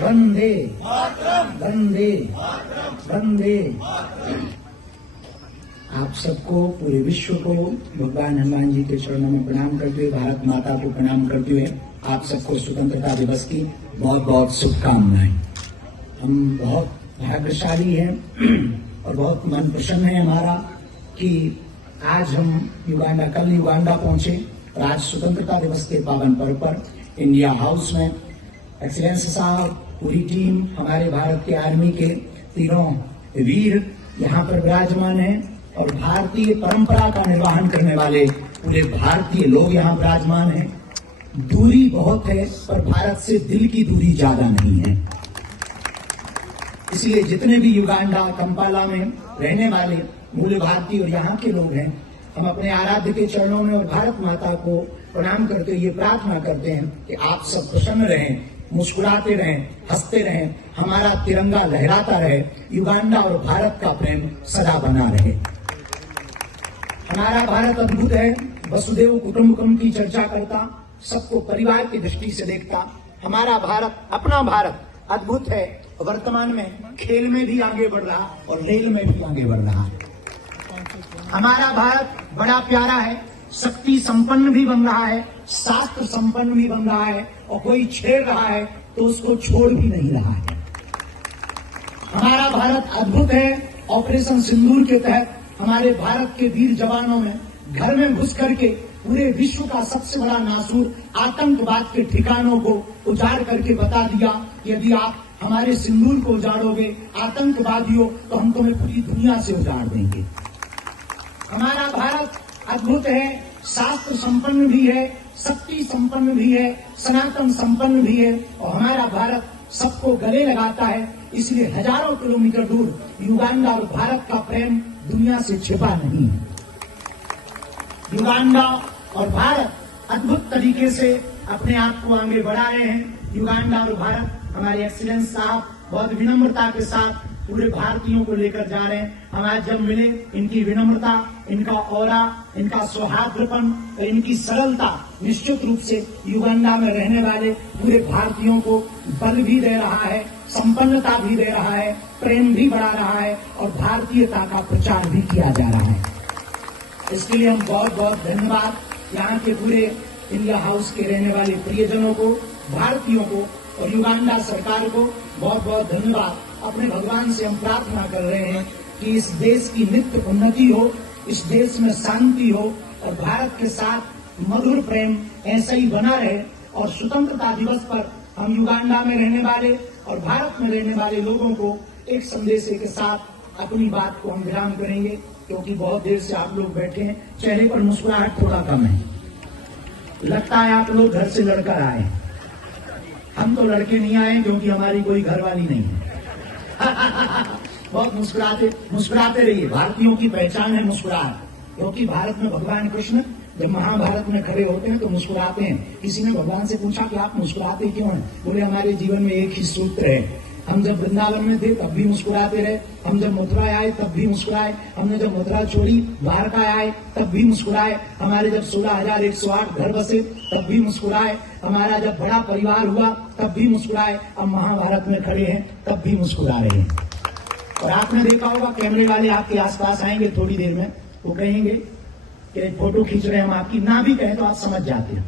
वंदे वंदे वंदे। आप सबको, पूरे विश्व को भगवान हनुमान जी के चरणों में प्रणाम करते हुए, भारत माता को प्रणाम करते हुए आप सबको स्वतंत्रता दिवस की बहुत बहुत शुभकामनाएं। हम बहुत भाग्यशाली हैं और बहुत मन प्रसन्न है हमारा कि आज हम कल युगांडा पहुंचे और आज स्वतंत्रता दिवस के पावन पर्व पर इंडिया हाउस में एक्सीलेंस साहब, पूरी टीम, हमारे भारत के आर्मी के तीनों वीर यहाँ पर विराजमान हैं और भारतीय परंपरा का निर्वहन करने वाले पूरे भारतीय लोग यहाँ विराजमान हैं। दूरी बहुत है पर भारत से दिल की दूरी ज्यादा नहीं है। इसलिए जितने भी युगांडा, कंपाला में रहने वाले मूल भारतीय और यहाँ के लोग हैं, हम अपने आराध्य के चरणों में और भारत माता को प्रणाम करते हुए ये प्रार्थना करते हैं कि आप सब प्रसन्न रहें, मुस्कुराते रहें, हंसते रहें, हमारा तिरंगा लहराता रहे, युगांडा और भारत का प्रेम सदा बना रहे। हमारा भारत अद्भुत है, वसुदेव कुटुंबकम की चर्चा करता, सबको परिवार की दृष्टि से देखता। हमारा भारत, अपना भारत अद्भुत है। वर्तमान में खेल में भी आगे बढ़ रहा और रेल में भी आगे बढ़ रहा है। हमारा भारत बड़ा प्यारा है, शक्ति संपन्न भी बन रहा है, शास्त्र संपन्न भी बन रहा है और कोई छेड़ रहा है तो उसको छोड़ भी नहीं रहा है। हमारा भारत अद्भुत है। ऑपरेशन सिंदूर के तहत हमारे भारत के वीर जवानों ने घर में घुस करके पूरे विश्व का सबसे बड़ा नासूर आतंकवाद के ठिकानों को उजाड़ करके बता दिया, यदि आप हमारे सिंदूर को उजाड़ोगे आतंकवादियों तो हम तुम्हें पूरी दुनिया से उजाड़ देंगे। हमारा भारत अद्भुत है, शास्त्र संपन्न भी है, शक्ति संपन्न भी है, सनातन संपन्न भी है और हमारा भारत सबको गले लगाता है। इसलिए हजारों किलोमीटर दूर युगांडा और भारत का प्रेम दुनिया से छिपा नहीं है। युगांडा और भारत अद्भुत तरीके से अपने आप को आगे बढ़ा रहे हैं। युगांडा और भारत, हमारे एक्सीलेंस साहब बहुत विनम्रता के साथ पूरे भारतीयों को लेकर जा रहे हैं। हम आज जब मिले, इनकी विनम्रता, इनका ऑरा, इनका सौहार्दपन और इनकी सरलता निश्चित रूप से युगांडा में रहने वाले पूरे भारतीयों को बल भी दे रहा है, संपन्नता भी दे रहा है, प्रेम भी बढ़ा रहा है और भारतीयता का प्रचार भी किया जा रहा है। इसके लिए हम बहुत बहुत धन्यवाद यहाँ के पूरे इंडिया हाउस के रहने वाले प्रियजनों को, भारतीयों को और युगांडा सरकार को बहुत बहुत धन्यवाद। अपने भगवान से हम प्रार्थना कर रहे हैं कि इस देश की नित्य उन्नति हो, इस देश में शांति हो और भारत के साथ मधुर प्रेम ऐसा ही बना रहे। और स्वतंत्रता दिवस पर हम युगांडा में रहने वाले और भारत में रहने वाले लोगों को एक संदेश के साथ अपनी बात को हम विराम करेंगे, क्योंकि बहुत देर से आप लोग बैठे हैं, चेहरे पर मुस्कुराहट थोड़ा कम है। लगता है आप लोग घर से लड़कर आए। हम तो लड़के नहीं आए क्योंकि हमारी कोई घरवाली नहीं है। बहुत मुस्कुराते रहिए। भारतीयों की पहचान है मुस्कुराहट, क्योंकि भारत में भगवान कृष्ण जब महाभारत में खड़े होते हैं तो मुस्कुराते हैं। किसी ने भगवान से पूछा कि आप मुस्कुराते क्यों हैं? बोले हमारे जीवन में एक ही सूत्र है, हम जब वृंदावन में थे तब भी मुस्कुराते रहे, हम जब मथुरा आए तब भी मुस्कुराए, हमने जब मथुरा छोड़ी द्वारका आए तब भी मुस्कुराए, हमारे जब 16,108 घर बसे तब भी मुस्कुराए, हमारा जब बड़ा परिवार हुआ तब भी मुस्कुराए, अब महाभारत में खड़े हैं तब भी मुस्कुरा रहे हैं। और आपने देखा होगा कैमरे वाले आपके आसपास आएंगे थोड़ी देर में, वो कहेंगे कि फोटो खींच रहे हैं हम आपकी, ना भी कहें तो आप समझ जाते हो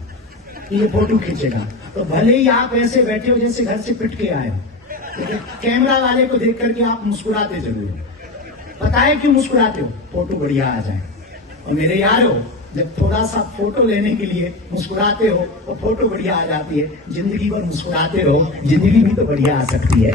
कि ये फोटो खींचेगा। तो भले ही आप ऐसे बैठे हो जैसे घर से पिट के आए हो, लेकिन कैमरा वाले को देख करके आप मुस्कुराते जरूर हो। पता है क्यों मुस्कुराते हो? फोटो बढ़िया आ जाए। और मेरे यारो, जब थोड़ा सा फोटो लेने के लिए मुस्कुराते हो और फोटो बढ़िया आ जाती है, जिंदगी भर मुस्कुराते रहो, जिंदगी भी तो बढ़िया आ सकती है।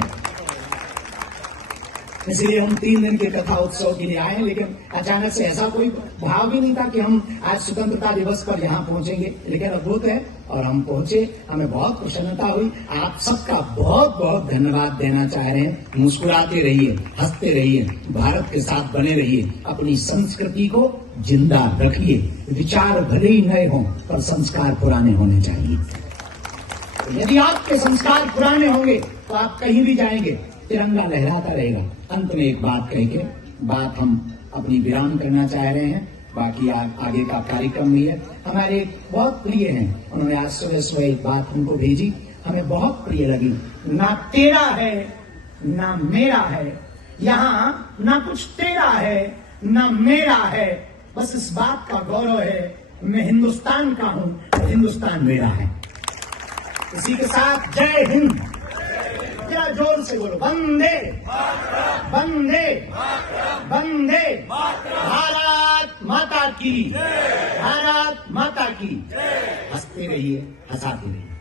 इसलिए हम 3 दिन के कथा उत्सव के लिए आए, लेकिन अचानक से ऐसा कोई भाव भी नहीं था कि हम आज स्वतंत्रता दिवस पर यहाँ पहुंचेंगे, लेकिन अद्भुत है और हम पहुंचे। हमें बहुत प्रसन्नता हुई। आप सबका बहुत बहुत धन्यवाद देना चाह रहे हैं। मुस्कुराते रहिए, हंसते रहिए, भारत के साथ बने रहिए, अपनी संस्कृति को जिंदा रखिए। विचार भले ही नए हों पर संस्कार पुराने होने चाहिए। यदि आपके संस्कार पुराने होंगे तो आप कहीं भी जाएंगे तिरंगा लहराता रहेगा। अंत में एक बात कह के बात हम अपनी विराम करना चाह रहे हैं। बाकी आगे का कार्यक्रम भी है। हमारे बहुत प्रिय हैं, उन्होंने आज सुबह एक बात हमको भेजी, हमें बहुत प्रिय लगी। ना तेरा है ना मेरा है, यहां ना कुछ तेरा है ना मेरा है, बस इस बात का गौरव है मैं हिंदुस्तान का हूं, हिंदुस्तान मेरा है। इसी के साथ जय हिंद, जरा जोर से बोलो, वंदे वंदे वंदे, भारत माता की, भारत माता की। हंसते रहिए, हंसाते रहिए।